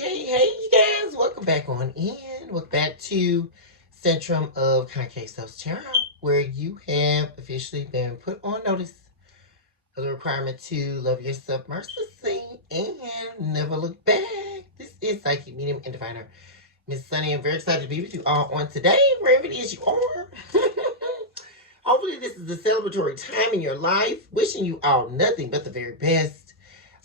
Hey, you guys. Welcome back on in. Welcome back to Centrum of Conquestos Channel, where you have officially been put on notice of the requirement to love yourself mercilessly and never look back. This is Psychic Medium and Diviner Miss Sunny. I'm very excited to be with you all on today, wherever it is you are. Hopefully, this is a celebratory time in your life. Wishing you all nothing but the very best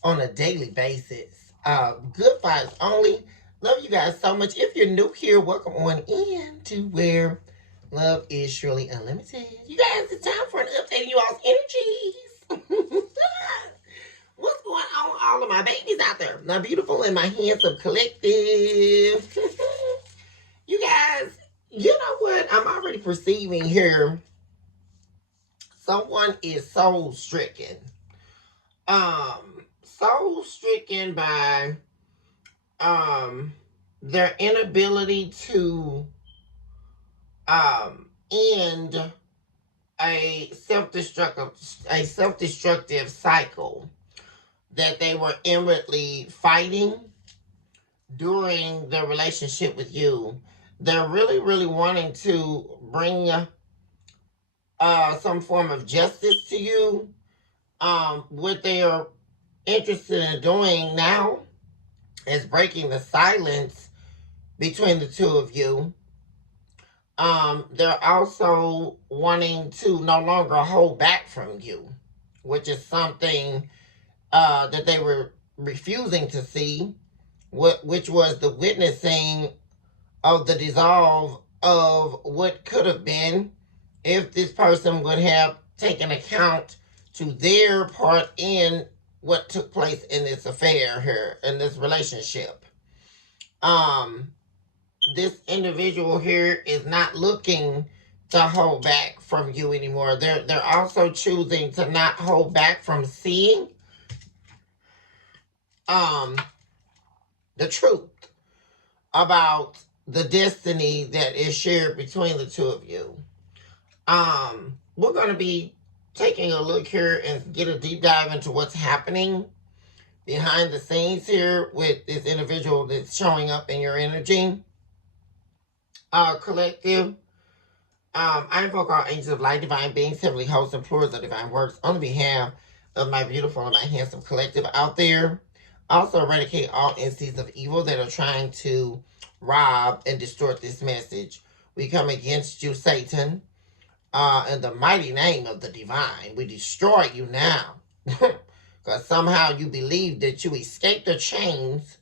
on a daily basis. Good vibes only. Love you guys so much. If you're new here, welcome on in to where love is surely unlimited. You guys, it's time for an update of you all's energies. What's going on, all of my babies out there? My beautiful and my handsome collective. You guys, you know what? I'm already perceiving here. Someone is soul stricken. Soul stricken by their inability to end a self-destructive cycle that they were inwardly fighting during their relationship with you. They're really wanting to bring some form of justice to you. What they are interested in doing now is breaking the silence between the two of you. They're also wanting to no longer hold back from you, which is something that they were refusing to see, which was the witnessing of the dissolve of what could have been if this person would have taken account to their part in what took place in this affair here, in this relationship. This individual here is not looking to hold back from you anymore. They're also choosing to not hold back from seeing the truth about the destiny that is shared between the two of you. We're going to be taking a look here and get a deep dive into what's happening behind the scenes here with this individual that's showing up in your energy. Collective. I invoke all angels of light, divine beings, heavenly hosts, and plurals of divine works on behalf of my beautiful and my handsome collective out there. Also eradicate all entities of evil that are trying to rob and distort this message. We come against you, Satan. In the mighty name of the divine, we destroy you now. Because somehow you believed that you escaped the chains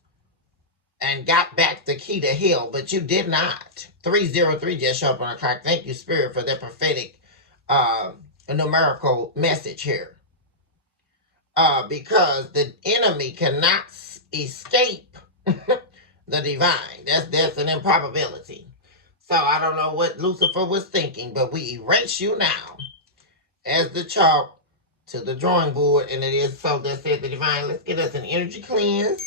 and got back the key to hell, but you did not. 303 just showed up on the clock. Thank you, Spirit, for that prophetic numerical message here. Because the enemy cannot escape the divine. That's an improbability. So I don't know what Lucifer was thinking, but we erase you now as the chalk to the drawing board, and it is so that said the divine. Let's get us an energy cleanse.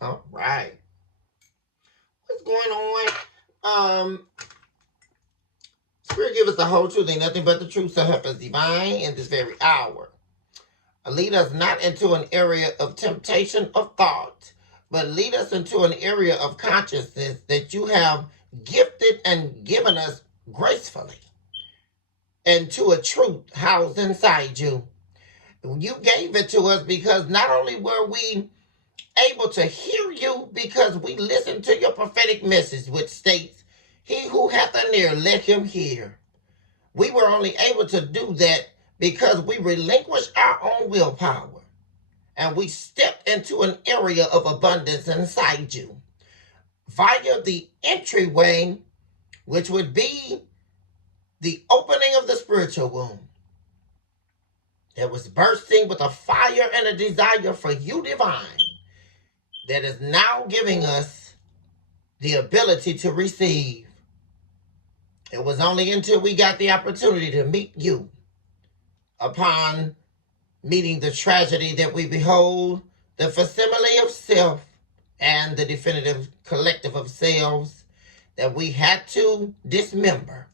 All right. What's going on? Spirit give us the whole truth, ain't nothing but the truth, so help us divine in this very hour. Lead us not into an area of temptation of thought, but lead us into an area of consciousness that you have gifted and given us gracefully, and to a truth housed inside you. You gave it to us because not only were we able to hear you, because we listened to your prophetic message, which states, "He who hath an ear, let him hear." We were only able to do that because we relinquished our own willpower and we stepped into an area of abundance inside you via the entryway, which would be the opening of the spiritual womb that was bursting with a fire and a desire for you, divine, that is now giving us the ability to receive. It was only until we got the opportunity to meet you, upon meeting the tragedy that we behold, the facsimile of self and the definitive collective of selves, that we had to dismember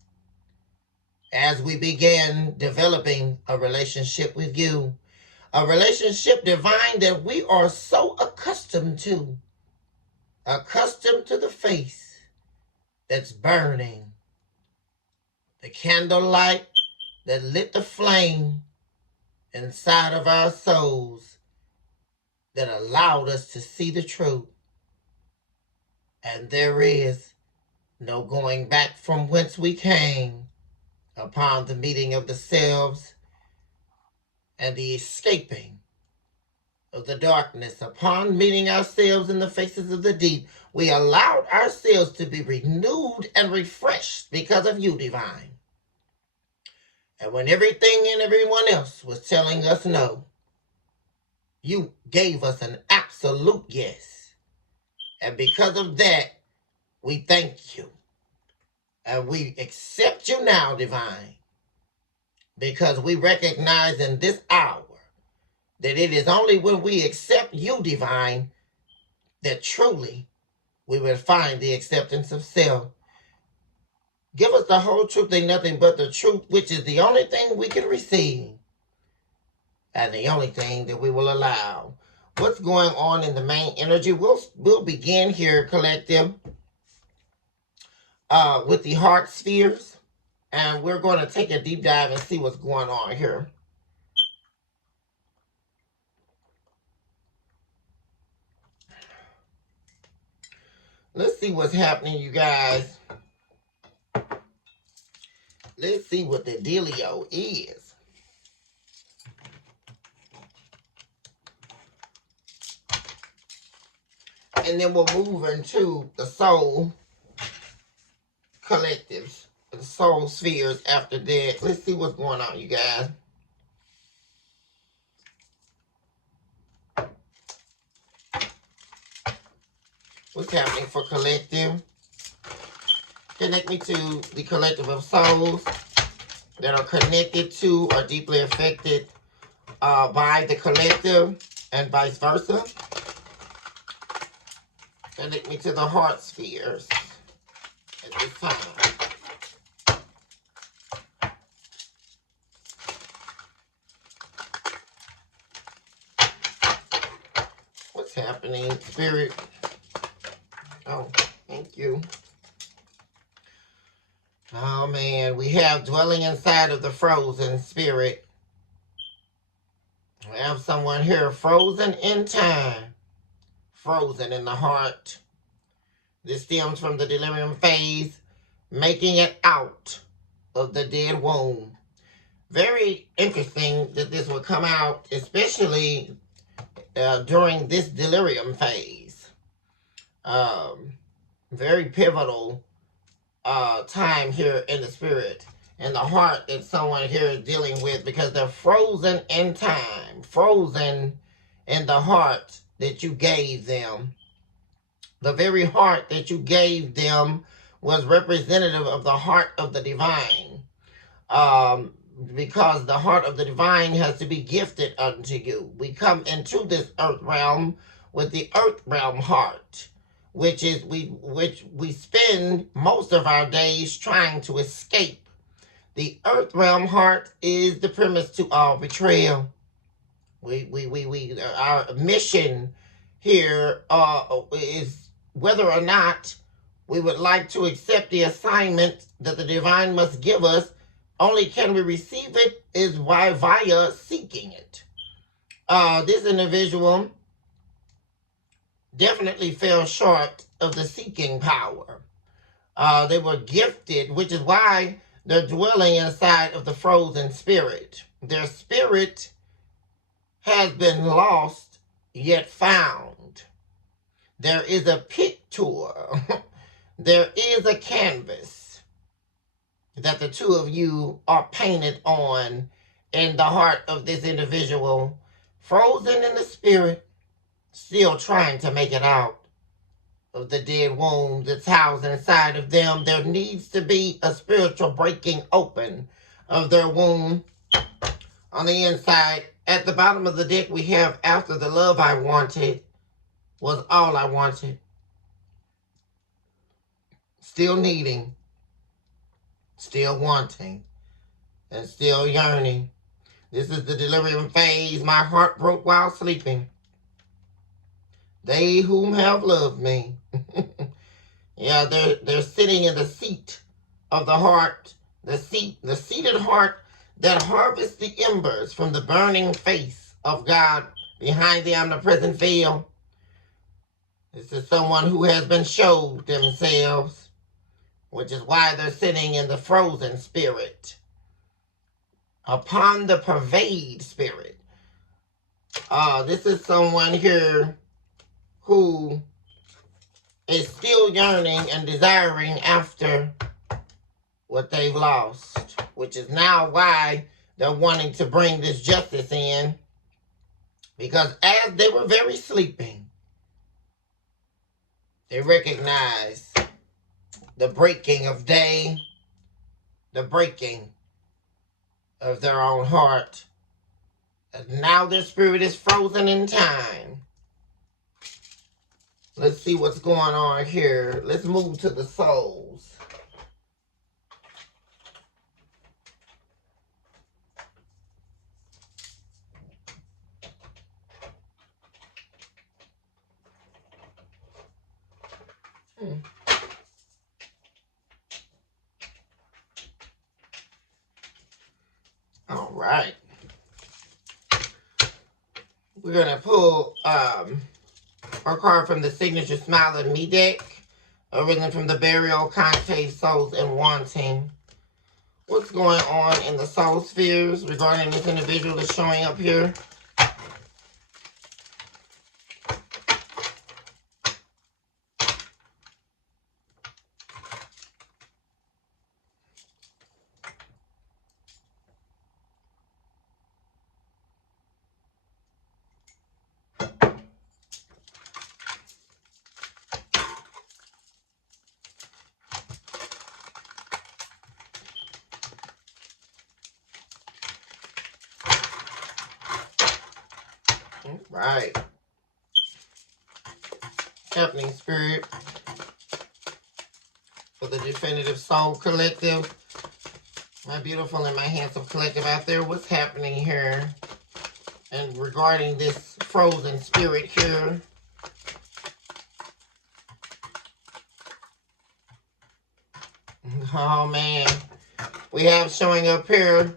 as we begin developing a relationship with you. A relationship divine that we are so accustomed to the face that's burning, the candlelight that lit the flame inside of our souls that allowed us to see the truth. And there is no going back from whence we came upon the meeting of the selves and the escaping of the darkness. Upon meeting ourselves in the faces of the deep, we allowed ourselves to be renewed and refreshed because of you, divine. And when everything and everyone else was telling us no, you gave us an absolute yes. And because of that, we thank you. And we accept you now, divine, because we recognize in this hour that it is only when we accept you, divine, that truly we will find the acceptance of self. Give us the whole truth and nothing but the truth, which is the only thing we can receive and the only thing that we will allow. What's going on in the main energy? We'll begin here, collective, with the heart spheres, and we're going to take a deep dive and see what's going on here. Let's see what's happening, you guys. Let's see what the dealio is. And then we'll move into the soul collectives, the soul spheres after that. Let's see what's going on, you guys. What's happening for collective? Connect me to the collective of souls that are connected to or deeply affected by the collective and vice versa. Connect me to the heart spheres at this time. What's happening, Spirit? Oh, thank you. Oh, man. We have dwelling inside of the frozen spirit. We have someone here frozen in time. Frozen in the heart. This stems from the delirium phase, making it out of the dead womb. Very interesting that this would come out, especially during this delirium phase. Very pivotal time here in the spirit and the heart that someone here is dealing with, because they're frozen in time, frozen in the heart that you gave them. The very heart that you gave them was representative of the heart of the divine. Because the heart of the divine has to be gifted unto you. We come into this earth realm with the earth realm heart, which we spend most of our days trying to escape. The earth realm heart is the premise to all betrayal. Our mission here is whether or not we would like to accept the assignment that the divine must give us. Only can we receive it is via seeking it. This individual definitely fell short of the seeking power. They were gifted, which is why they're dwelling inside of the frozen spirit. Their spirit has been lost, yet found. There is a picture. There is a canvas that the two of you are painted on in the heart of this individual, frozen in the spirit, still trying to make it out of the dead womb that's housed inside of them. There needs to be a spiritual breaking open of their womb on the inside. At the bottom of the deck, we have, after the love I wanted was all I wanted. Still needing, still wanting, and still yearning. This is the delirium phase. My heart broke while sleeping. They whom have loved me. Yeah, they're sitting in the seat of the heart, the seated heart that harvests the embers from the burning face of God behind the omnipresent veil. This is someone who has been showed themselves, which is why they're sitting in the frozen spirit, upon the pervade spirit. This is someone here who is still yearning and desiring after what they've lost, which is now why they're wanting to bring this justice in, because as they were very sleeping, they recognize the breaking of day, the breaking of their own heart. And now their spirit is frozen in time. Let's see what's going on here. Let's move to the souls. All right. We're going to pull a card from the Signature Smile of Me deck, originally from the Burial, Concave, Souls, and Wanting. What's going on in the soul spheres regarding this individual that's showing up here? Right. Happening spirit for the Definitive Soul Collective. My beautiful and my handsome collective out there, what's happening here? And regarding this frozen spirit here. Oh man. We have showing up here,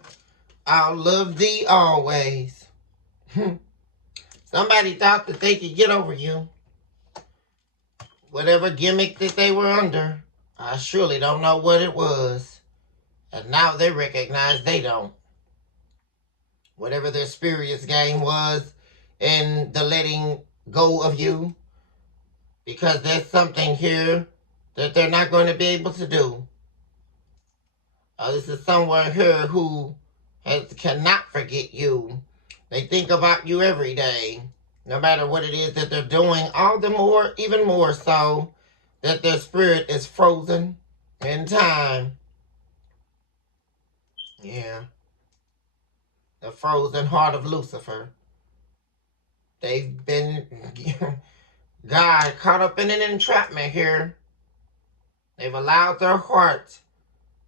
I'll love thee always. Somebody thought that they could get over you. Whatever gimmick that they were under, I surely don't know what it was. And now they recognize they don't. Whatever their spurious game was in the letting go of you, because there's something here that they're not going to be able to do. This is someone here who cannot forget you. They think about you every day, no matter what it is that they're doing, all the more, even more so, that their spirit is frozen in time. Yeah. The frozen heart of Lucifer. They've been, God, caught up in an entrapment here. They've allowed their heart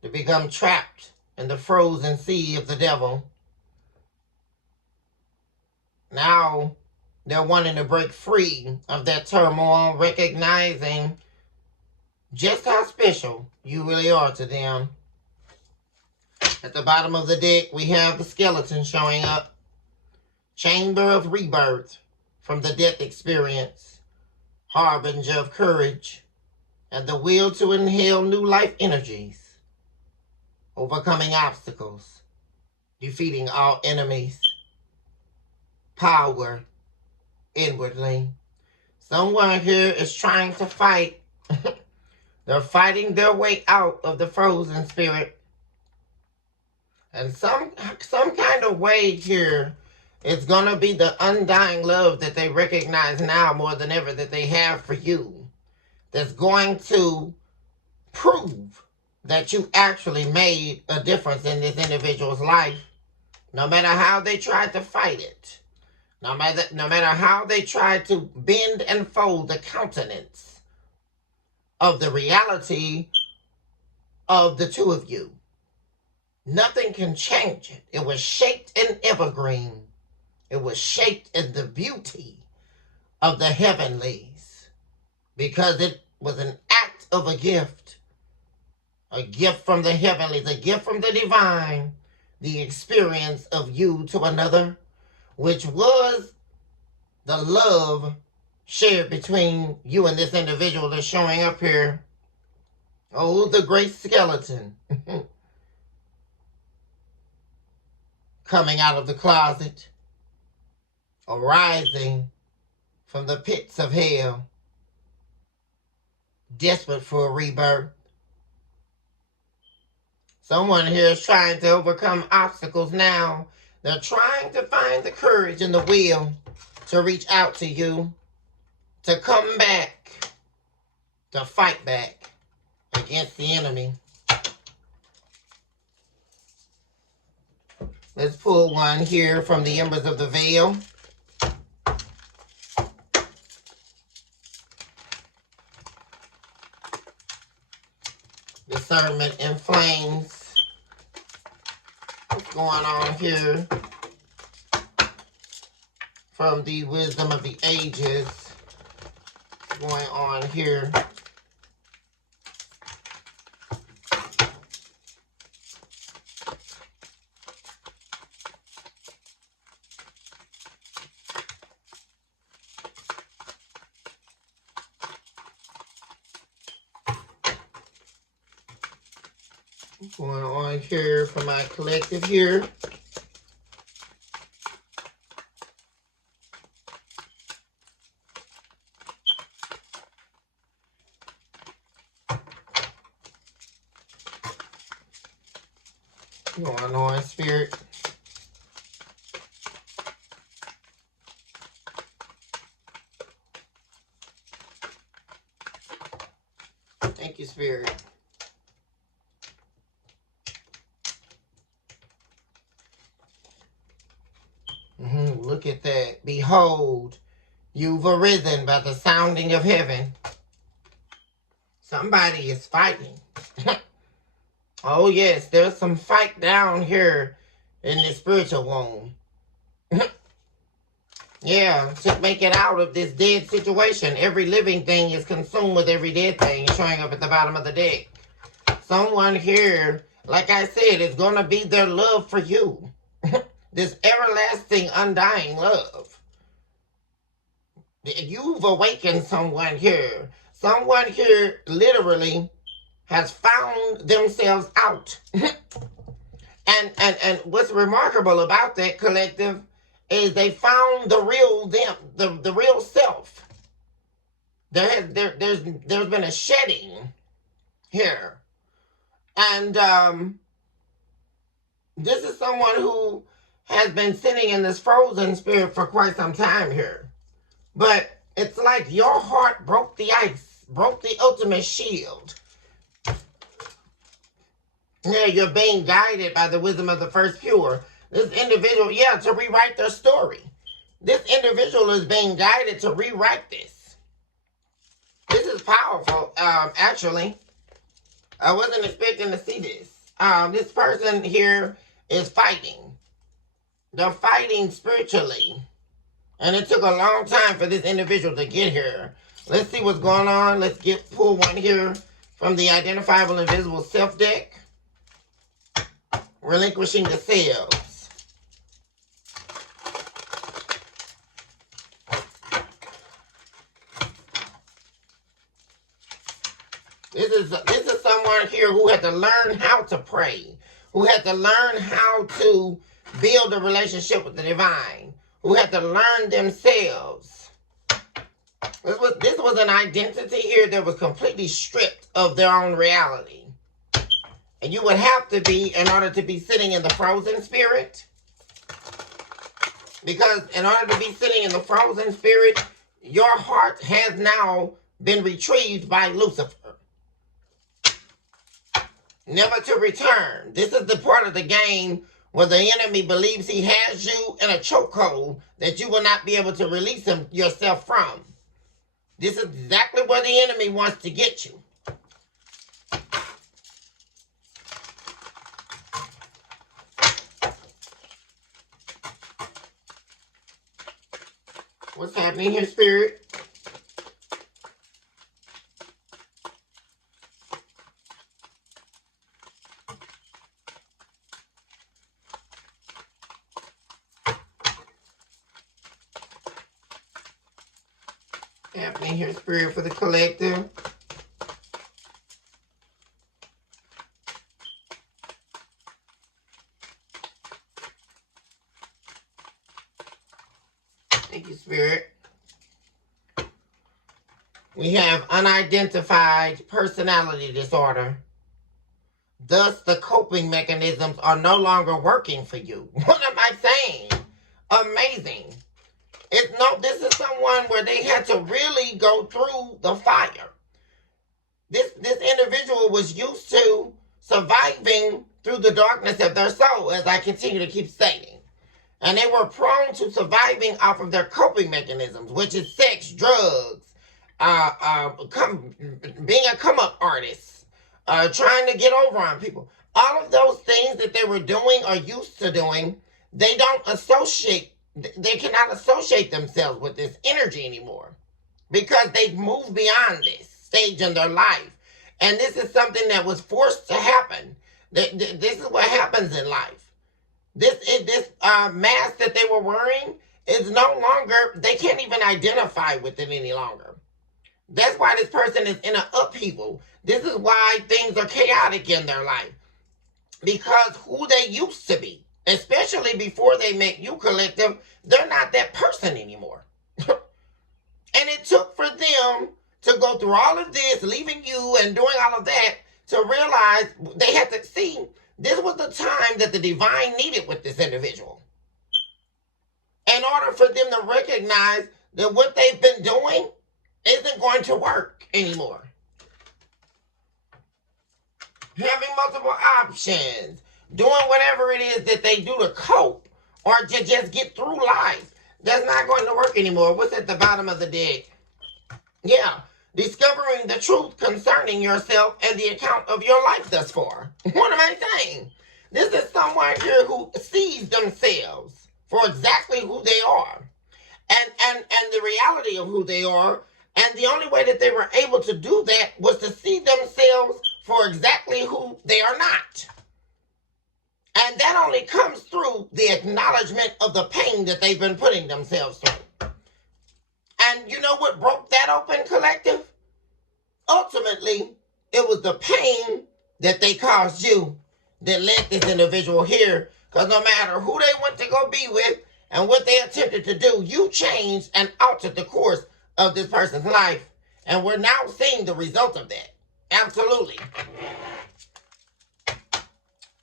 to become trapped in the frozen sea of the devil. Now they're wanting to break free of that turmoil, recognizing just how special you really are to them. At the bottom of the deck, we have the skeleton showing up. Chamber of rebirth from the death experience. Harbinger of courage and the will to inhale new life energies. Overcoming obstacles. Defeating all enemies. Power inwardly. Someone here is trying to fight. They're fighting their way out of the frozen spirit. And some kind of way here, it's going to be the undying love that they recognize now more than ever that they have for you. That's going to prove that you actually made a difference in this individual's life. No matter how they tried to fight it. No matter how they tried to bend and fold the countenance of the reality of the two of you. Nothing can change it. It was shaped in evergreen. It was shaped in the beauty of the heavenlies because it was an act of a gift from the heavenlies, a gift from the divine, the experience of you to another, which was the love shared between you and this individual that's showing up here. Oh, the great skeleton coming out of the closet, arising from the pits of hell, desperate for a rebirth. Someone here is trying to overcome obstacles now. They're trying to find the courage and the will to reach out to you, to come back, to fight back against the enemy. Let's pull one here from the Embers of the Veil. Discernment in Flames. What's going on here? From the Wisdom of the Ages. What's going on here? Going on here for my collective here. Going on, Spirit. Thank you, Spirit. Look at that. Behold, you've arisen by the sounding of heaven. Somebody is fighting. Oh, yes, there's some fight down here in the spiritual womb. Yeah, to make it out of this dead situation. Every living thing is consumed with every dead thing showing up at the bottom of the deck. Someone here, like I said, is going to be their love for you. This everlasting, undying love. You've awakened someone here. Someone here literally has found themselves out. and what's remarkable about that collective is they found the real them, the real self. There's been a shedding here. And this is someone who has been sitting in this frozen spirit for quite some time here. But it's like your heart broke the ice, broke the ultimate shield. Yeah, you're being guided by the wisdom of the first pure. This individual, to rewrite their story. This individual is being guided to rewrite this. This is powerful, actually. I wasn't expecting to see this. This person here is fighting. They're fighting spiritually. And it took a long time for this individual to get here. Let's see what's going on. Let's pull one here from the Identifiable Invisible Self deck. Relinquishing the Selves. This is someone here who had to learn how to pray, who had to learn how to build a relationship with the divine, who had to learn themselves. This was an identity here that was completely stripped of their own reality. And you would have to be in order to be sitting in the frozen spirit. Because in order to be sitting in the frozen spirit, your heart has now been retrieved by Lucifer. Never to return. This is the part of the game where the enemy believes he has you in a chokehold that you will not be able to release yourself from. This is exactly where the enemy wants to get you. What's happening here, Spirit? Happening here, Spirit, for the collective. Thank you, Spirit. We have unidentified personality disorder. Thus, the coping mechanisms are no longer working for you. What am I saying? Amazing. This is someone where they had to really go through the fire. This individual was used to surviving through the darkness of their soul, as I continue to keep saying. And they were prone to surviving off of their coping mechanisms, which is sex, drugs, being a come-up artist, trying to get over on people. All of those things that they were doing or used to doing, they cannot associate themselves with this energy anymore because they've moved beyond this stage in their life. And this is something that was forced to happen. This is what happens in life. This mask that they were wearing is no longer, they can't even identify with it any longer. That's why this person is in an upheaval. This is why things are chaotic in their life. Because who they used to be, especially before they met you, collective, they're not that person anymore. And it took for them to go through all of this, leaving you and doing all of that, to realize they had to see this was the time that the divine needed with this individual. In order for them to recognize that what they've been doing isn't going to work anymore. Having multiple options, doing whatever it is that they do to cope or to just get through life, that's not going to work anymore. What's at the bottom of the deck? Yeah, discovering the truth concerning yourself and the account of your life thus far. What am I saying? This is someone here who sees themselves for exactly who they are and the reality of who they are. And the only way that they were able to do that was to see themselves for exactly who they are not. And that only comes through the acknowledgement of the pain that they've been putting themselves through. And you know what broke that open, collective? Ultimately, it was the pain that they caused you that led this individual here. Because no matter who they went to go be with and what they attempted to do, you changed and altered the course of this person's life. And we're now seeing the result of that. Absolutely.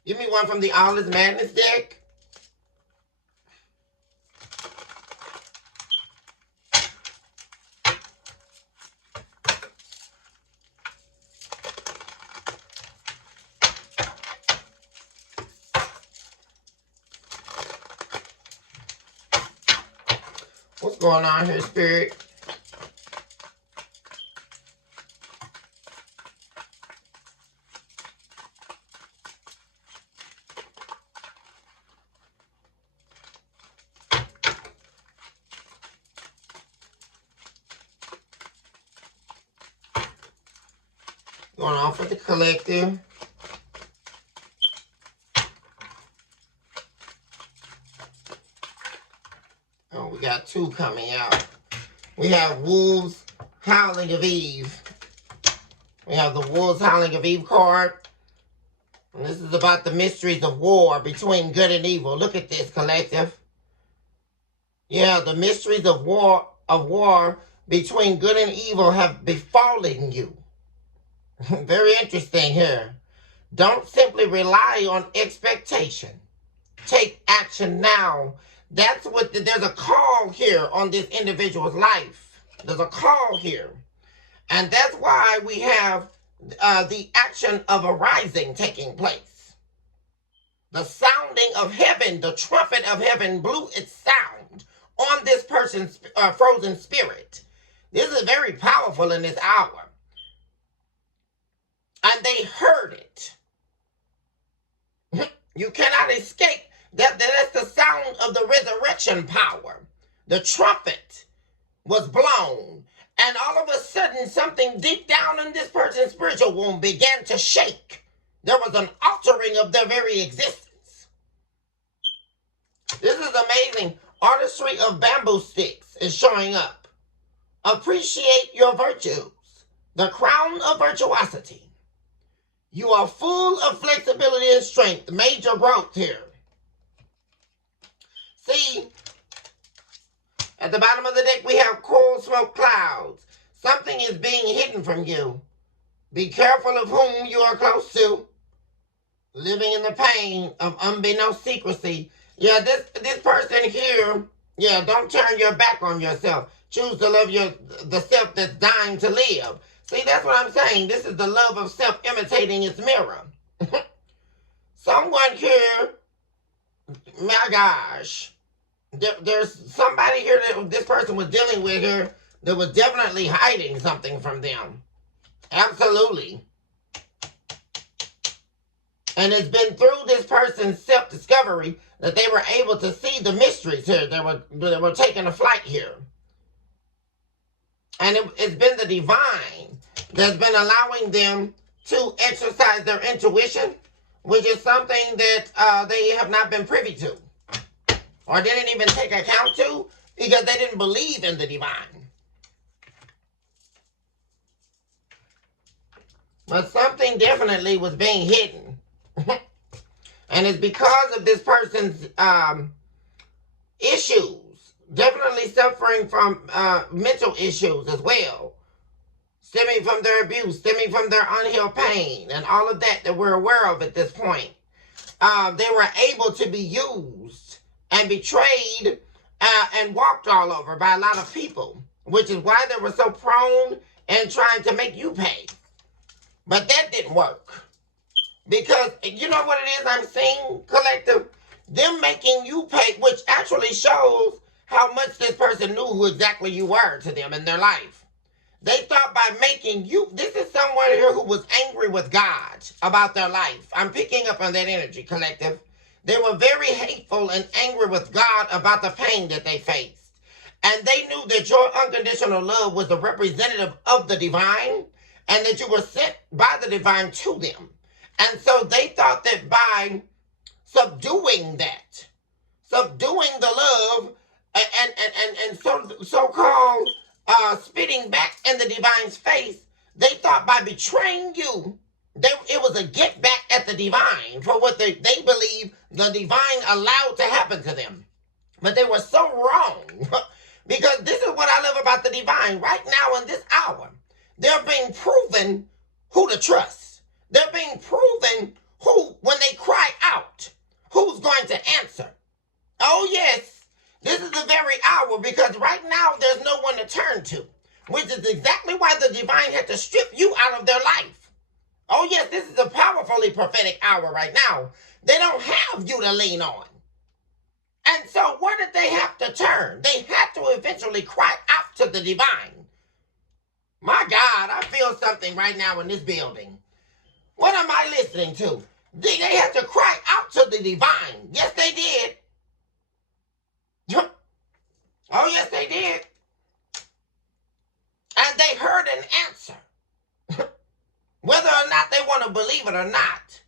Give me one from the All Is Madness deck. What's going on here, Spirit? Going on for the collective. Oh, we got two coming out. We have Wolves Howling of Eve. We have the Wolves Howling of Eve card. And this is about the mysteries of war between good and evil. Look at this, collective. Yeah, the mysteries of war between good and evil have befallen you. Very interesting here. Don't simply rely on expectation. Take action now. That's what there's a call here on this individual's life. There's a call here. And that's why we have the action of arising taking place. The sounding of heaven, the trumpet of heaven blew its sound on this person's frozen spirit. This is very powerful in this hour. And they heard it. You cannot escape. That's the sound of the resurrection power. The trumpet was blown. And all of a sudden, something deep down in this person's spiritual womb began to shake. There was an altering of their very existence. This is amazing. Artistry of bamboo sticks is showing up. Appreciate your virtues. The crown of virtuosity. You are full of flexibility and strength. Major growth here. See, at the bottom of the deck, we have cold smoke clouds. Something is being hidden from you. Be careful of whom you are close to. Living in the pain of unbeknownst secrecy. Yeah, this person here, yeah, don't turn your back on yourself. Choose to love the self that's dying to live. See, that's what I'm saying. This is the love of self imitating its mirror. Someone here, my gosh, there's somebody here that this person was dealing with here that was definitely hiding something from them. Absolutely. And it's been through this person's self-discovery that they were able to see the mysteries here. They were taking a flight here. And it's been the divine that's been allowing them to exercise their intuition, which is something that they have not been privy to. Or didn't even take account to because they didn't believe in the divine. But something definitely was being hidden. And it's because of this person's issues. Definitely suffering from mental issues as well. Stemming from their abuse, stemming from their unhealed pain, and all of that we're aware of at this point. They were able to be used and betrayed and walked all over by a lot of people, which is why they were so prone and trying to make you pay. But that didn't work. Because you know what it is I'm seeing, collective? Them making you pay, which actually shows how much this person knew who exactly you were to them in their life. They thought by making you, this is someone here who was angry with God about their life. I'm picking up on that energy, collective. They were very hateful and angry with God about the pain that they faced. And they knew that your unconditional love was a representative of the divine and that you were sent by the divine to them. And so they thought that by subduing that, subduing the love and so-called spitting back in the divine's face, they thought by betraying you, it was a get back at the divine for what they believe the divine allowed to happen to them. But they were so wrong because this is what I love about the divine. Right now in this hour, they're being proven who to trust. They're being proven who, when they cry out, who's going to answer. Oh yes, this is the very hour because right now there's no one to turn to, which is exactly why the divine had to strip you out of their life. Oh yes, this is a powerfully prophetic hour right now. They don't have you to lean on. And so where did they have to turn? They had to eventually cry out to the divine. My God, I feel something right now in this building. What am I listening to? They had to cry out to the divine. Yes, they did. Oh, yes, they did. And they heard an answer. Whether or not they want to believe it or not.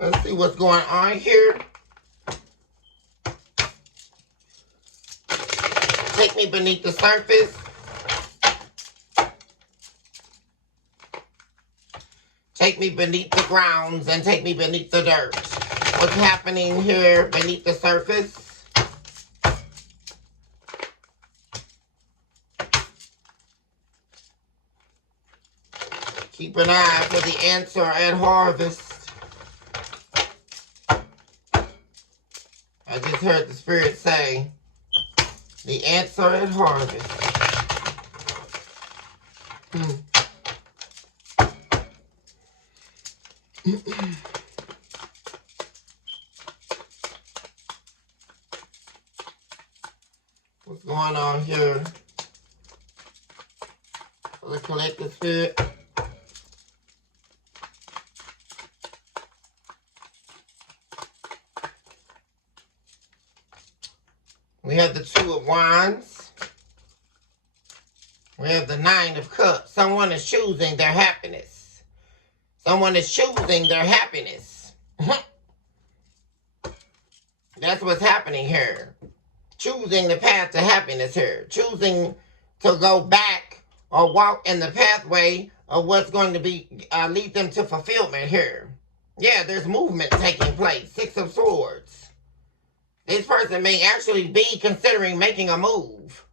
Let's see what's going on here. Take me beneath the surface. Take me beneath the grounds and take me beneath the dirt. What's happening here beneath the surface? Keep an eye for the answer at harvest. I just heard the Spirit say, the answer at harvest. What's going on here? for the collective spirit. We have the Two of Wands. We have the Nine of Cups. Someone is choosing their happiness. Someone is choosing their happiness. That's what's happening here. Choosing the path to happiness here. Choosing to go back or walk in the pathway of what's going to be lead them to fulfillment here. Yeah, there's movement taking place. Six of Swords. This person may actually be considering making a move.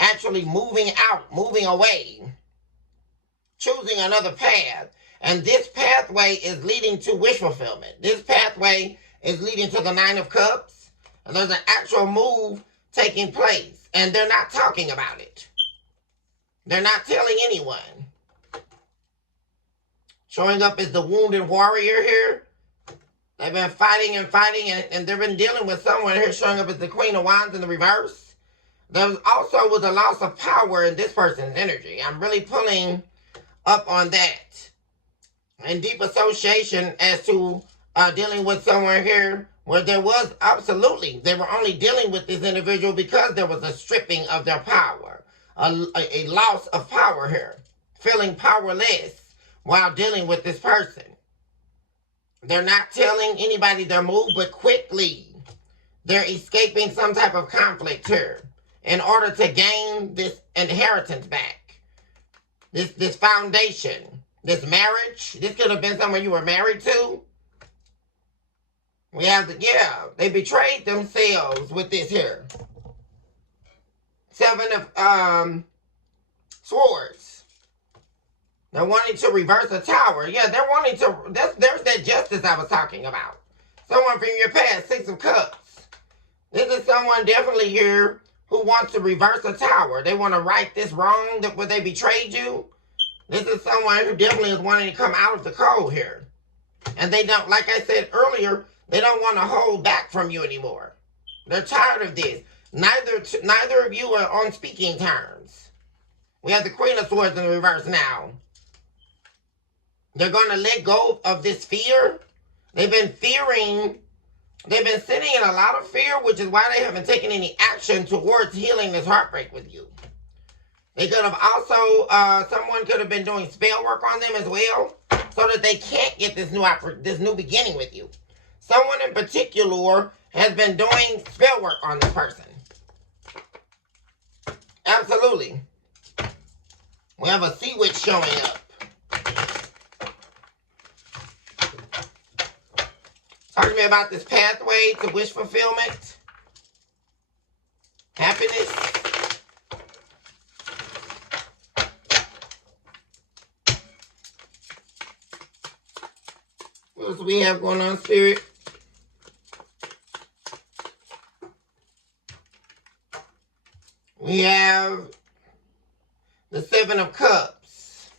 Actually moving out, moving away. Choosing another path. And this pathway is leading to wish fulfillment. This pathway is leading to the Nine of Cups. And there's an actual move taking place. And they're not talking about it. They're not telling anyone. Showing up as the wounded warrior here. They've been fighting and they've been dealing with someone here showing up as the Queen of Wands in the reverse. There was also a loss of power in this person's energy. I'm really pulling up on that. And deep association as to dealing with someone here where there was absolutely, they were only dealing with this individual because there was a stripping of their power. A loss of power here. Feeling powerless while dealing with this person. They're not telling anybody their move, but quickly they're escaping some type of conflict here in order to gain this inheritance back. This foundation, this marriage. This could have been someone you were married to. We have they betrayed themselves with this here. Seven of Swords. They're wanting to reverse a tower. Yeah, they're wanting to... There's that justice I was talking about. Someone from your past, Six of Cups. This is someone definitely here who wants to reverse a tower. They want to right this wrong that where they betrayed you. This is someone who definitely is wanting to come out of the cold here. And they don't, like I said earlier, they don't want to hold back from you anymore. They're tired of this. Neither of you are on speaking terms. We have the Queen of Swords in the reverse now. They're going to let go of this fear. They've been fearing. They've been sitting in a lot of fear, which is why they haven't taken any action towards healing this heartbreak with you. They could have also, someone could have been doing spell work on them as well, so that they can't get this new beginning with you. Someone in particular has been doing spell work on this person. Absolutely. We have a sea witch showing up. Talk to me about this pathway to wish fulfillment. Happiness. What else do we have going on, Spirit? We have the Seven of Cups.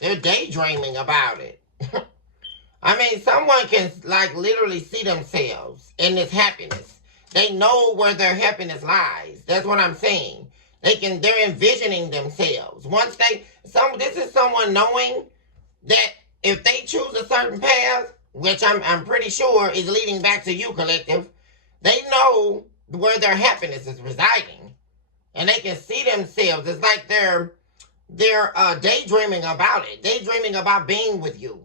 They're daydreaming about it. I mean, someone can like literally see themselves in this happiness. They know where their happiness lies. That's what I'm saying. They're envisioning themselves. This is someone knowing that if they choose a certain path, which I'm pretty sure is leading back to you, collective, they know where their happiness is residing. And they can see themselves. It's like they're daydreaming about it. Daydreaming about being with you.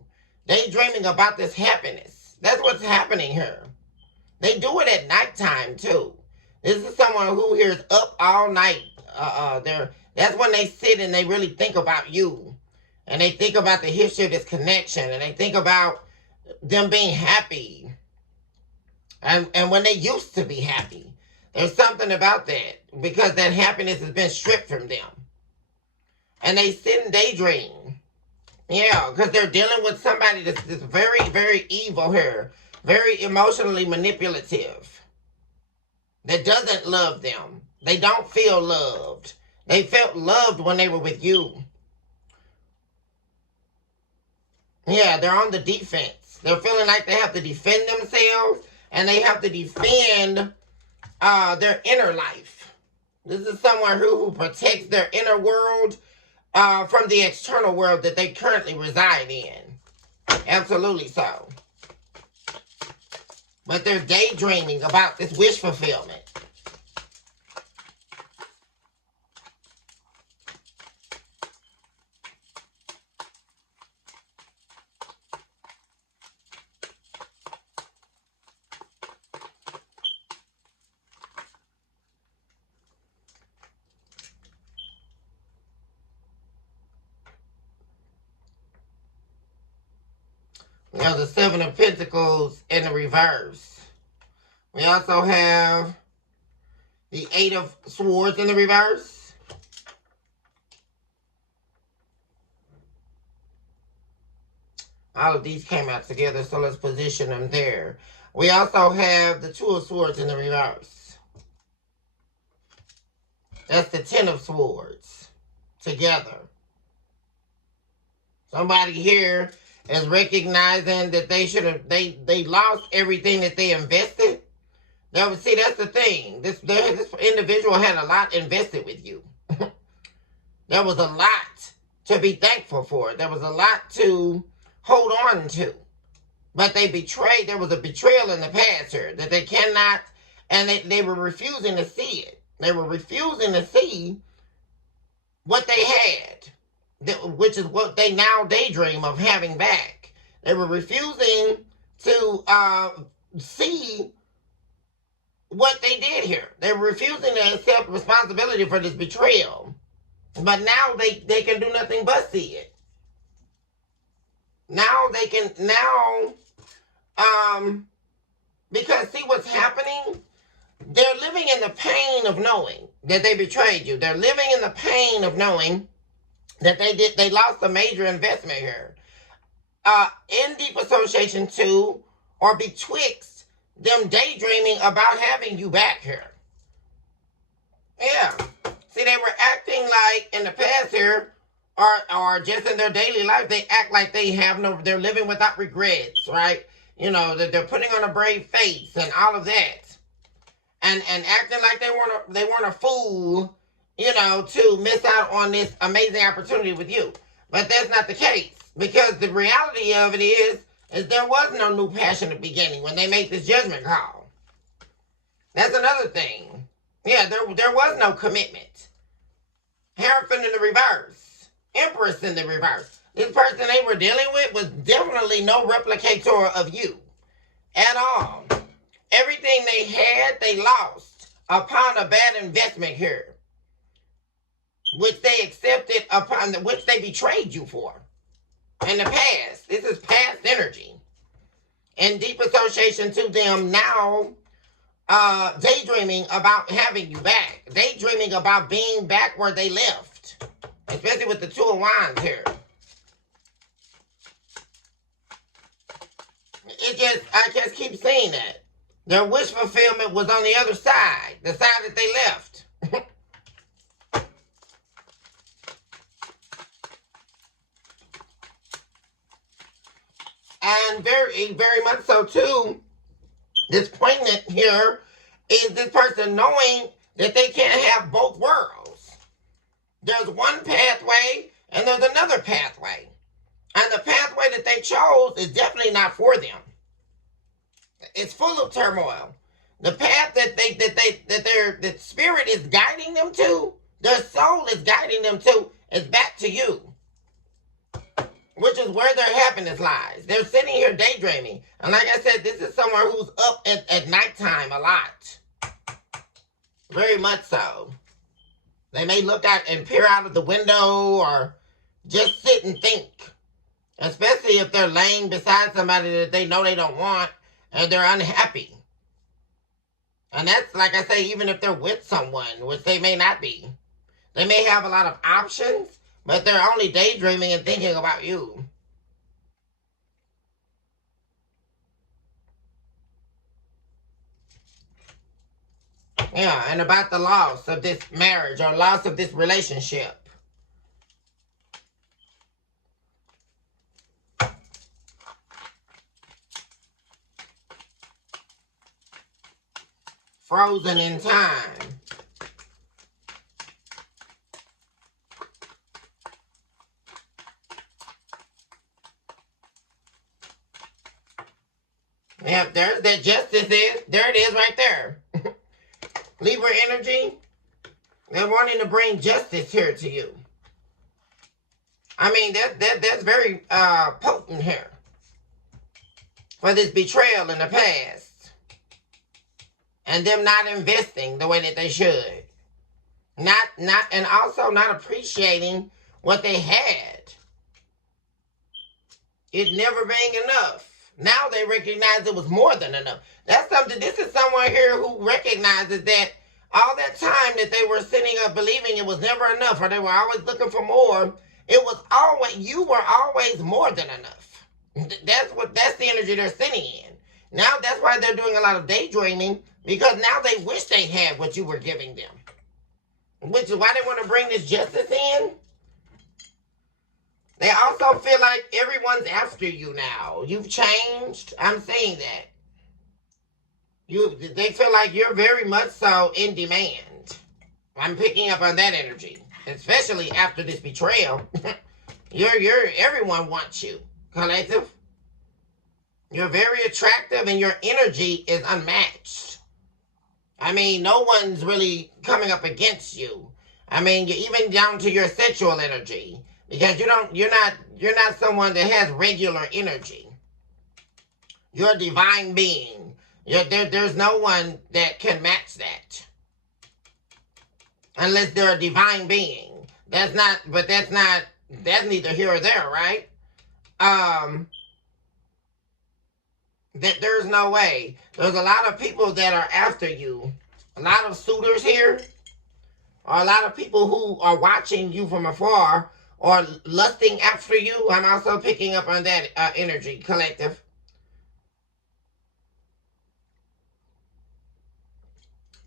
Daydreaming about this happiness. That's what's happening here. They do it at nighttime too. This is someone who here is up all night. That's when they sit and they really think about you. And they think about the history of this connection. And they think about them being happy. And when they used to be happy. There's something about that. Because that happiness has been stripped from them. And they sit and daydream. Yeah, because they're dealing with somebody that's very, very evil here. Very emotionally manipulative. That doesn't love them. They don't feel loved. They felt loved when they were with you. Yeah, they're on the defense. They're feeling like they have to defend themselves. And they have to defend their inner life. This is someone who protects their inner world from the external world that they currently reside in. Absolutely so. But they're daydreaming about this wish fulfillment. We have the Seven of Pentacles in the reverse. We also have the Eight of Swords in the reverse. All of these came out together, so let's position them there. We also have the Two of Swords in the reverse. That's the Ten of Swords together. Somebody here is recognizing that they lost everything that they invested. See, that's the thing. This individual had a lot invested with you. There was a lot to be thankful for. There was a lot to hold on to. But they betrayed. There was a betrayal in the past here that they cannot, and they were refusing to see it. They were refusing to see what they had, which is what they now daydream of having back. They were refusing to see what they did here. They were refusing to accept responsibility for this betrayal. But now they can do nothing but see it. Now they can, because see what's happening? They're living in the pain of knowing that they betrayed you. They're living in the pain of knowing that they lost a major investment here. In deep association to or betwixt them daydreaming about having you back here. Yeah. See, they were acting like in the past here, or just in their daily life, they act like they're living without regrets, right? You know, that they're putting on a brave face and all of that. And acting like they weren't a fool, you know, to miss out on this amazing opportunity with you. But that's not the case. Because the reality of it is there was no new passionate beginning when they made this judgment call. That's another thing. Yeah, there was no commitment. Hierophant in the reverse. Empress in the reverse. This person they were dealing with was definitely no replicator of you at all. Everything they had, they lost upon a bad investment here, which they accepted upon which they betrayed you for in the past. This is past energy. In deep association to them now, daydreaming about having you back. Daydreaming about being back where they left. Especially with the Two of Wands here. I just keep saying that. Their wish fulfillment was on the other side. The side that they left. And very, very much so too, this poignant here is this person knowing that they can't have both worlds. There's one pathway and there's another pathway. And the pathway that they chose is definitely not for them. It's full of turmoil. The path that spirit is guiding them to, their soul is guiding them to, is back to you. Which is where their happiness lies. They're sitting here daydreaming. And like I said, this is someone who's up at nighttime a lot. Very much so. They may look out and peer out of the window or just sit and think. Especially if they're laying beside somebody that they know they don't want and they're unhappy. And that's, like I say, even if they're with someone, which they may not be. They may have a lot of options, but they're only daydreaming and thinking about you. Yeah, and about the loss of this marriage or loss of this relationship. frozen in time. Yep, there's that justice is. There it is right there. Libra energy, they're wanting to bring justice here to you. I mean, that's very potent here. For this betrayal in the past. And them not investing the way that they should. And also not appreciating what they had. It never being enough. Now they recognize it was more than enough. That's something, this is someone here who recognizes that all that time that they were sitting up believing it was never enough, or they were always looking for more, it was always, you were always more than enough. That's the energy they're sitting in. Now that's why they're doing a lot of daydreaming, because now they wish they had what you were giving them. Which is why they want to bring this justice in. They also feel like everyone's after you now. You've changed. I'm saying that. They feel like you're very much so in demand. I'm picking up on that energy. Especially after this betrayal. Everyone wants you, collective. You're very attractive and your energy is unmatched. I mean, no one's really coming up against you. I mean, even down to your sexual energy. Because you're not someone that has regular energy. You're a divine being. There's no one that can match that. Unless they're a divine being. That's neither here or there, right? There's no way. There's a lot of people that are after you. A lot of suitors here. Or a lot of people who are watching you from afar. Or lusting after you. I'm also picking up on that energy, collective.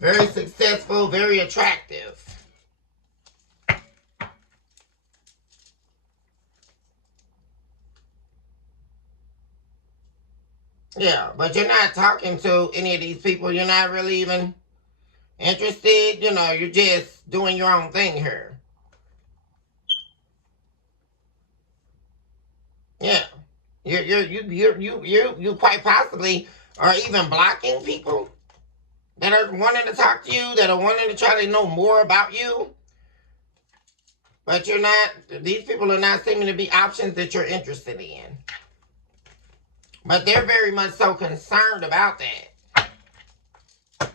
Very successful, very attractive. Yeah, but you're not talking to any of these people. You're not really even interested. You know, you're just doing your own thing here. Yeah, you quite possibly are even blocking people that are wanting to talk to you, that are wanting to try to know more about you. But you're not, these people are not seeming to be options that you're interested in. But they're very much so concerned about that.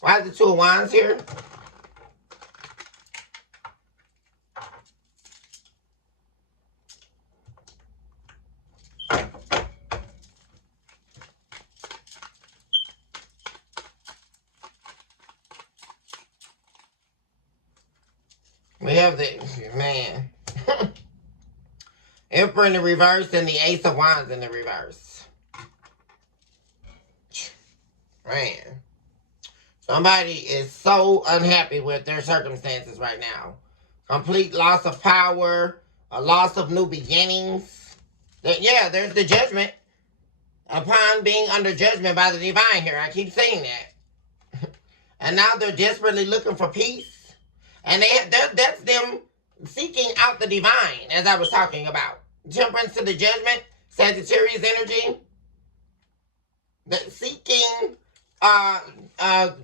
Why is the Two of Wands here? We have the, man. Emperor in the reverse and the Ace of Wands in the reverse. Man. Somebody is so unhappy with their circumstances right now. Complete loss of power. A loss of new beginnings. Yeah, there's the judgment. Upon being under judgment by the divine here. I keep saying that. And now they're desperately looking for peace. And that's them seeking out the divine, as I was talking about. Temperance to the judgment, Sagittarius energy. Seeking,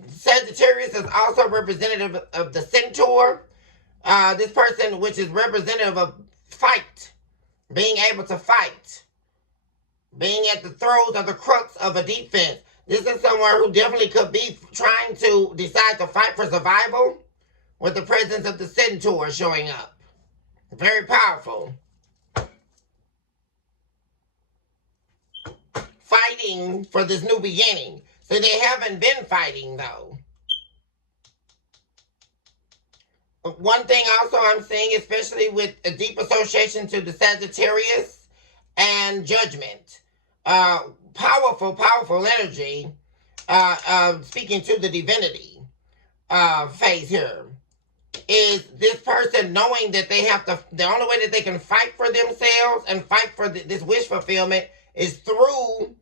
Sagittarius is also representative of the centaur. This person, which is representative of fight. Being able to fight. Being at the throes of the crux of a defense. This is someone who definitely could be trying to decide to fight for survival. With the presence of the centaur showing up. Very powerful. Fighting for this new beginning. So they haven't been fighting though. One thing also I'm seeing, especially with a deep association to the Sagittarius and judgment. Powerful, powerful energy. Speaking to the divinity phase here. Is this person knowing that they have to, the only way that they can fight for themselves and fight for this wish fulfillment is through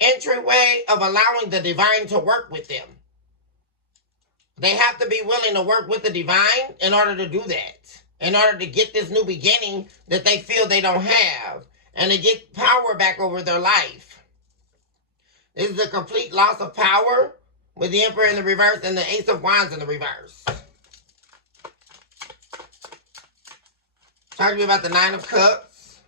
entryway of allowing the divine to work with them. They have to be willing to work with the divine in order to do that, in order to get this new beginning that they feel they don't have, and to get power back over their life. This is a complete loss of power with the Emperor in the reverse and the Ace of Wands in the reverse. Talk to me about the Nine of Cups.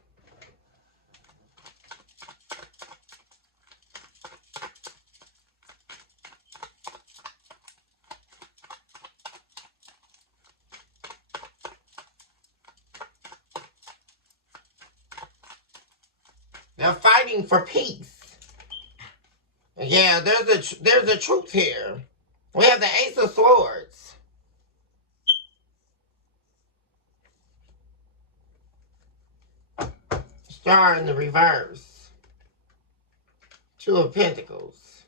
They're fighting for peace. Yeah, there's a truth here. We have the Ace of Swords. Star in the reverse. Two of Pentacles.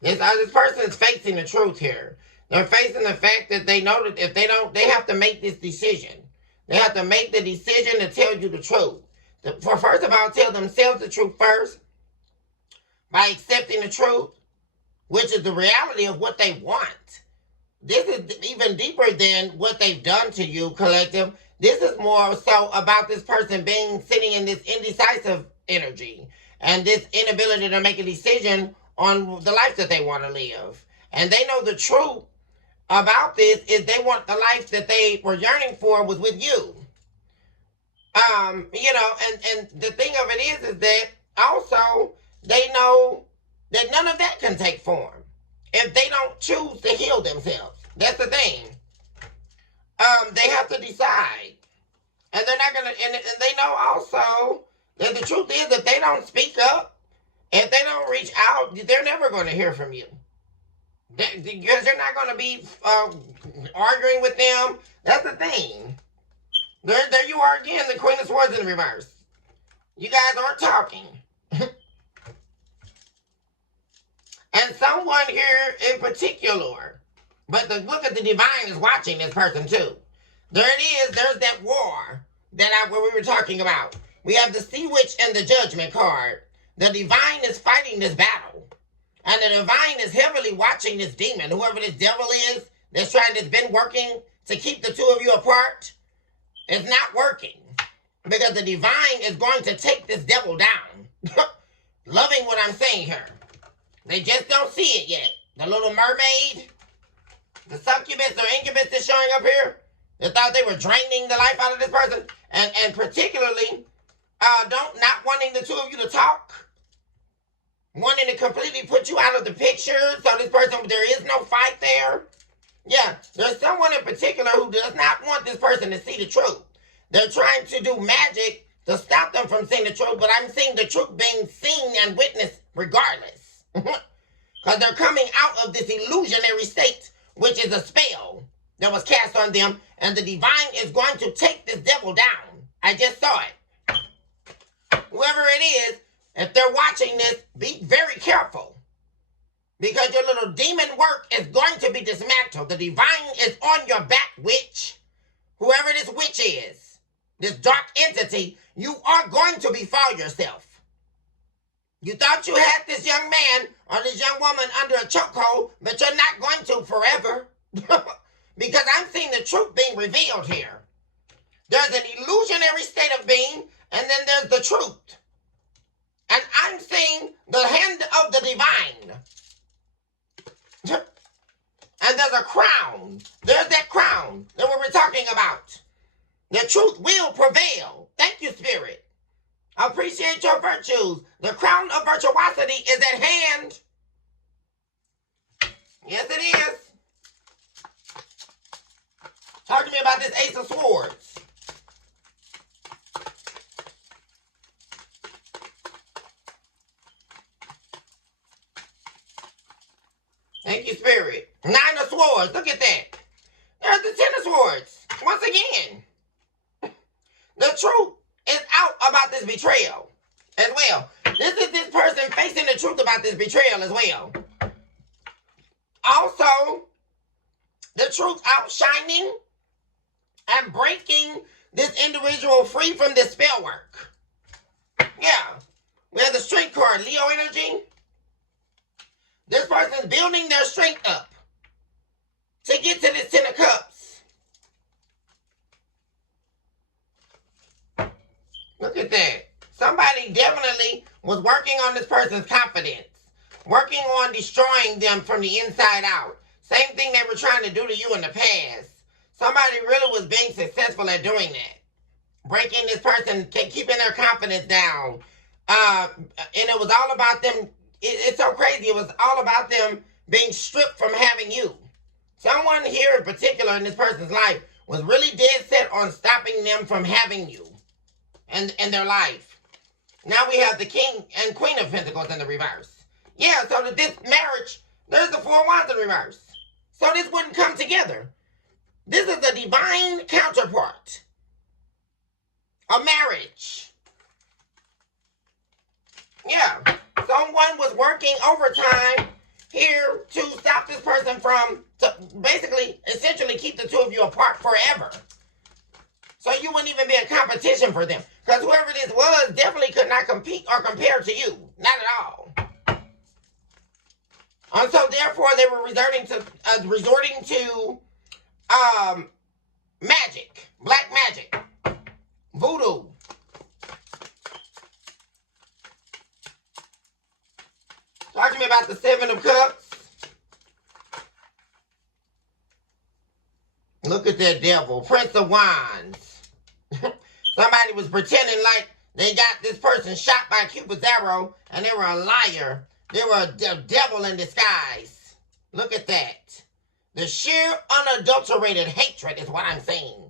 This person is facing the truth here. They're facing the fact that they know that if they don't, they have to make this decision. They have to make the decision to tell you the truth. First of all, tell themselves the truth first by accepting the truth, which is the reality of what they want. This is even deeper than what they've done to you, collective. This is more so about this person sitting in this indecisive energy and this inability to make a decision on the life that they want to live. And they know the truth about this is they want the life that they were yearning for was with you. And the thing of it is that also they know that none of that can take form if they don't choose to heal themselves. That's the thing. They have to decide. And they're not going to, and they know also that the truth is if they don't speak up, if they don't reach out, they're never going to hear from you. Because you're not going to be arguing with them. That's the thing. There you are again, the Queen of Swords in reverse. You guys aren't talking. And someone here in particular, but look at the divine is watching this person too. There it is, there's that war that we were talking about. We have the Sea Witch and the Judgment card. The divine is fighting this battle. And the divine is heavily watching this demon, whoever this devil is, that's been working to keep the two of you apart. It's not working because the divine is going to take this devil down. Loving what I'm saying here. They just don't see it yet. The little mermaid, the succubus or incubus that's showing up here, they thought they were draining the life out of this person. And particularly, not wanting the two of you to talk. Wanting to completely put you out of the picture. So this person, there is no fight there. Yeah, there's someone in particular who does not want this person to see the truth. They're trying to do magic to stop them from seeing the truth, but I'm seeing the truth being seen and witnessed regardless. Because they're coming out of this illusionary state, which is a spell that was cast on them, and the divine is going to take this devil down. I just saw it. Whoever it is, if they're watching this, be very careful. Because your little demon work is going to be dismantled. The divine is on your back, witch. Whoever this witch is, this dark entity, you are going to befall yourself. You thought you had this young man or this young woman under a chokehold, but you're not going to forever. Because I'm seeing the truth being revealed here. There's an illusionary state of being, and then there's the truth. And I'm seeing the hand of the divine. And there's a crown. There's that crown that we were talking about. The truth will prevail. Thank you, Spirit. I appreciate your virtues. The crown of virtuosity is at hand. Yes, it is. Talk to me about this Ace of Swords. Thank you, Spirit. Nine of Swords. Look at that. There's the Ten of Swords. Once again. The truth is out about this betrayal as well. This is this person facing the truth about this betrayal as well. Also, the truth outshining and breaking this individual free from this spell work. Yeah. We have the strength card, Leo energy. This person is building their strength up to get to this Ten of Cups. Look at that. Somebody definitely was working on this person's confidence. Working on destroying them from the inside out. Same thing they were trying to do to you in the past. Somebody really was being successful at doing that. Breaking this person, keeping their confidence down. And it was all about them. It's so crazy. It was all about them being stripped from having you. Someone here in particular in this person's life was really dead set on stopping them from having you and their life. Now we have the King and Queen of Pentacles in the reverse. Yeah, so this marriage, there's the Four of Wands in reverse. So this wouldn't come together. This is the divine counterpart. A marriage. Yeah. Someone was working overtime here to stop this person from, to basically, essentially keep the two of you apart forever. So you wouldn't even be a competition for them. Because whoever this was definitely could not compete or compare to you. Not at all. And so therefore they were resorting to magic. Black magic. Voodoo. Talk to me about the Seven of Cups. Look at that devil. Prince of Wands. Somebody was pretending like they got this person shot by Cupid's arrow and they were a liar. They were a devil in disguise. Look at that. The sheer unadulterated hatred is what I'm saying.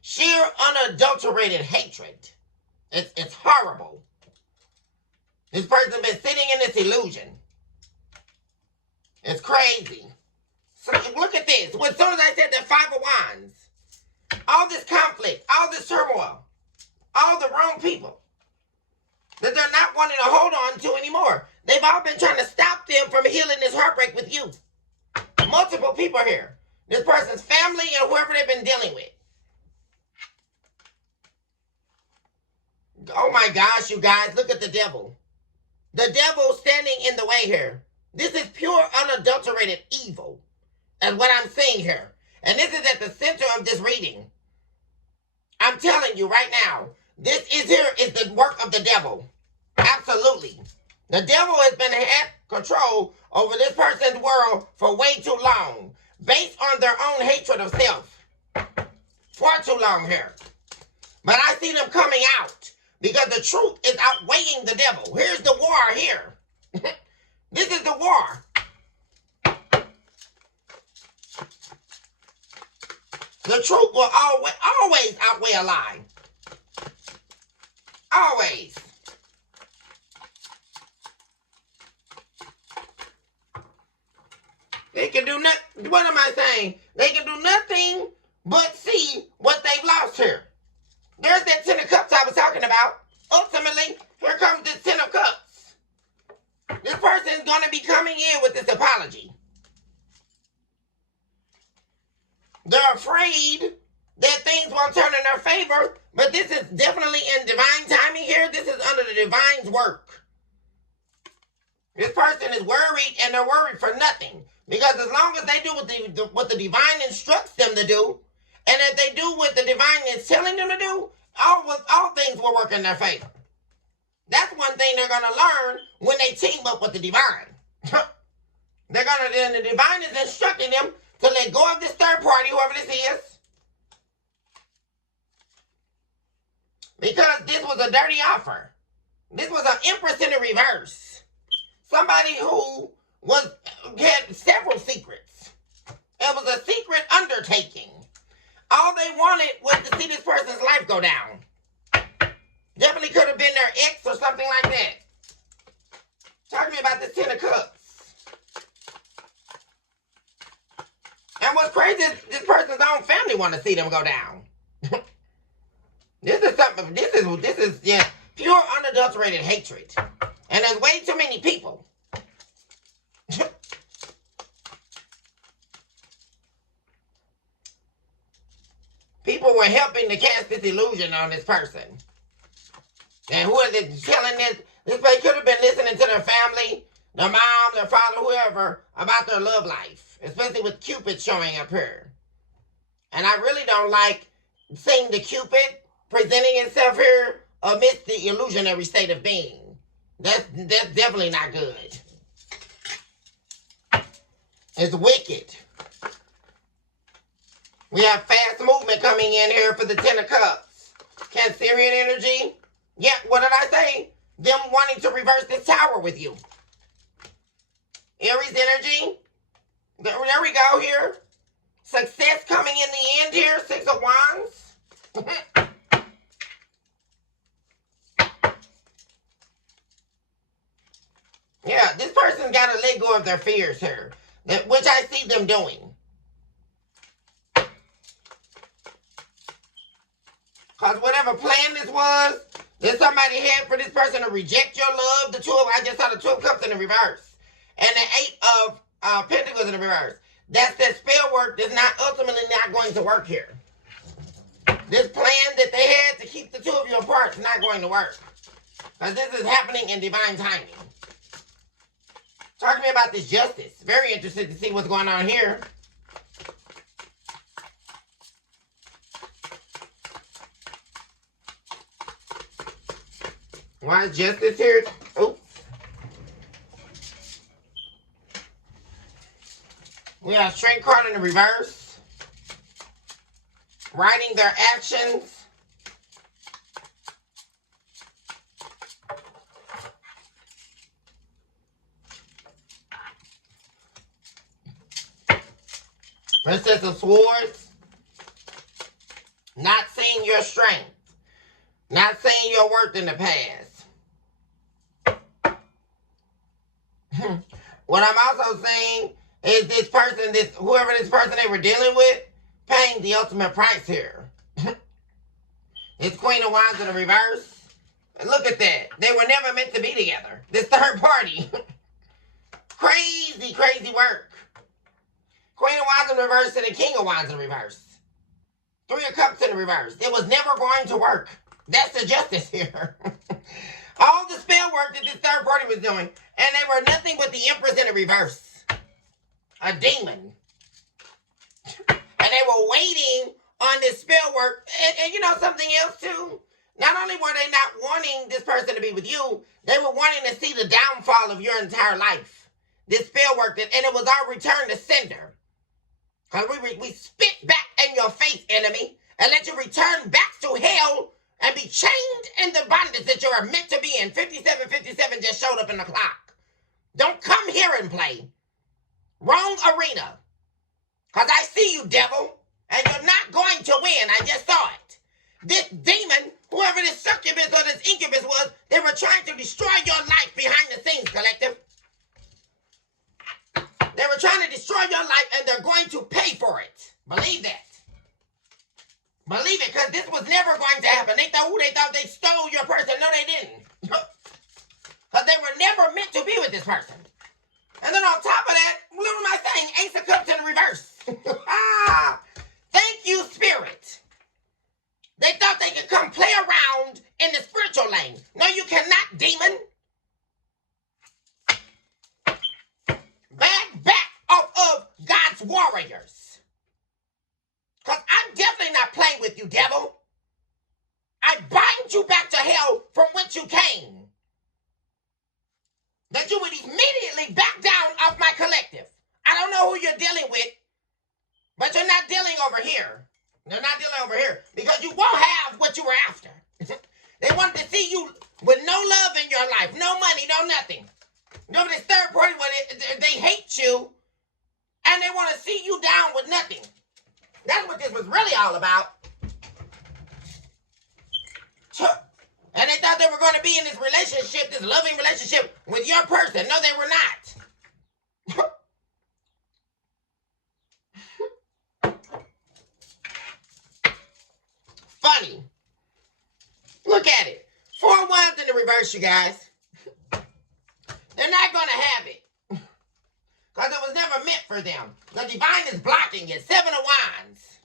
Sheer unadulterated hatred. It's horrible. This person's been sitting in this illusion. It's crazy. So look at this. As soon as I said the Five of Wands, all this conflict, all this turmoil, all the wrong people that they're not wanting to hold on to anymore. They've all been trying to stop them from healing this heartbreak with you. Multiple people here. This person's family and whoever they've been dealing with. Oh my gosh, you guys, look at the devil. The devil standing in the way here. This is pure unadulterated evil. That's what I'm saying here. And this is at the center of this reading. I'm telling you right now, this is the work of the devil. Absolutely. The devil has been had control over this person's world for way too long, based on their own hatred of self. Far too long here. But I see them coming out because the truth is outweighing the devil. Here's the war here. This is the war. The truth will always outweigh a lie. Always. They can do nothing. What am I saying? They can do nothing but see what they've lost here. There's that Ten of Cups I was talking about. Ultimately, here comes this Ten of Cups. This person is going to be coming in with this apology. They're afraid that things won't turn in their favor, but this is definitely in divine timing here. This is under the divine's work. This person is worried, and they're worried for nothing. Because as long as they do what the divine instructs them to do, and if they do what the divine is telling them to do, all things will work in their favor. That's one thing they're going to learn when they team up with the divine. And the divine is instructing them to let go of this third party, whoever this is. Because this was a dirty offer. This was an Empress in the reverse. Somebody who had several secrets. It was a secret undertaking. All they wanted was to see this person's life go down. Definitely could have been their ex or something like that. Talk to me about this Ten of Cups. And what's crazy is this person's own family want to see them go down. This is pure unadulterated hatred. And there's way too many people. People were helping to cast this illusion on this person. And who is it telling This they could have been listening to their family, their mom, their father, whoever, about their love life, especially with Cupid showing up here. And I really don't like seeing the Cupid presenting itself here amidst the illusionary state of being. That's definitely not good. It's wicked. We have fast movement coming in here for the Ten of Cups. Cancerian energy. Yeah, what did I say? Them wanting to reverse this tower with you. Aries energy. There we go here. Success coming in the end here. Six of Wands. Yeah, this person's got to let go of their fears here, which I see them doing. Because whatever plan this was, that somebody had for this person to reject your love, I just saw the Two of Cups in the reverse. And the Eight of Pentacles in the reverse. That's that spell work that's not ultimately not going to work here. This plan that they had to keep the two of you apart is not going to work. Because this is happening in divine timing. Talk to me about this justice. Very interested to see what's going on here. Why is justice here? Oops. We have strength card in the reverse. Writing their actions. Princess of Swords. Not seeing your strength. Not seeing your worth in the past. What I'm also saying is whoever this person they were dealing with, paying the ultimate price here. It's Queen of Wands in the reverse. And look at that. They were never meant to be together. This third party. Crazy, crazy work. Queen of Wands in the reverse and the King of Wands in the reverse. Three of Cups in the reverse. It was never going to work. That's the justice here. All the spell work that this third party was doing, and they were nothing but the Empress in the reverse. A demon. And they were waiting on this spell work. And you know something else too? Not only were they not wanting this person to be with you, they were wanting to see the downfall of your entire life. This spell work, and it was our return to sender. Because we spit back in your face, enemy, and let you return back to hell and be chained in the bondage that you are meant to be in. 5757 just showed up in the clock. Don't come here and play. Wrong arena. Because I see you, devil, and you're not going to win. I just saw it. This demon, whoever this succubus or this incubus was, they were trying to destroy your life behind the scenes, collective. They were trying to destroy your life, and they're going to pay for it. Believe that. Believe it, because this was never going to happen. They thought they stole your person. No, they didn't. Because they were never meant to be with this person. And then on top of that, what am I saying? Ace of Cups in the reverse. Thank you, Spirit. They thought they could come play around in the spiritual lane. No, you cannot, demon. Back off of God's warriors. Because I'm definitely not playing with you, devil. I bind you back to hell from whence you came. That you would immediately back down off my collective. I don't know who you're dealing with, but you're not dealing over here. They're not dealing over here because you won't have what you were after. They wanted to see you with no love in your life, no money, no nothing. You know, this third party, they hate you, and they want to see you down with nothing. That's what this was really all about. And they thought they were going to be in this relationship, this loving relationship with your person. No, they were not. Funny. Look at it. 4 wands in the reverse, you guys. They're not going to have it. Because it was never meant for them. The divine is blocking it. 7 of wands.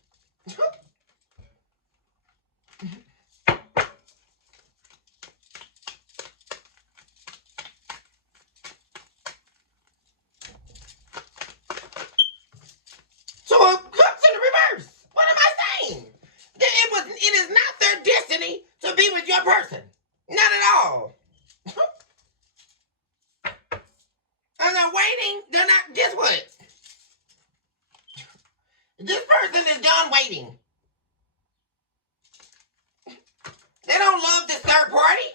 your person. Not at all. And they're waiting. They're not. Guess what? This person is done waiting. They don't love this third party.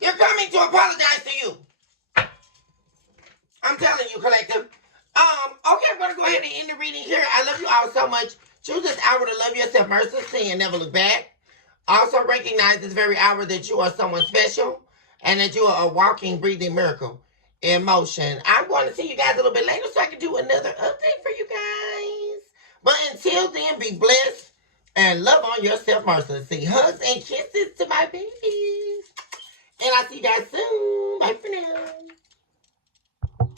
They're coming to apologize to you. I'm telling you, collective. Okay, I'm going to go ahead and end the reading here. I love you all so much. Choose this hour to love yourself mercilessly and never look back. Also recognize this very hour that you are someone special and that you are a walking, breathing miracle in motion. I'm going to see you guys a little bit later so I can do another update for you guys. But until then, be blessed and love on yourself mercilessly. Hugs and kisses to my babies. And I'll see you guys soon. Bye for now.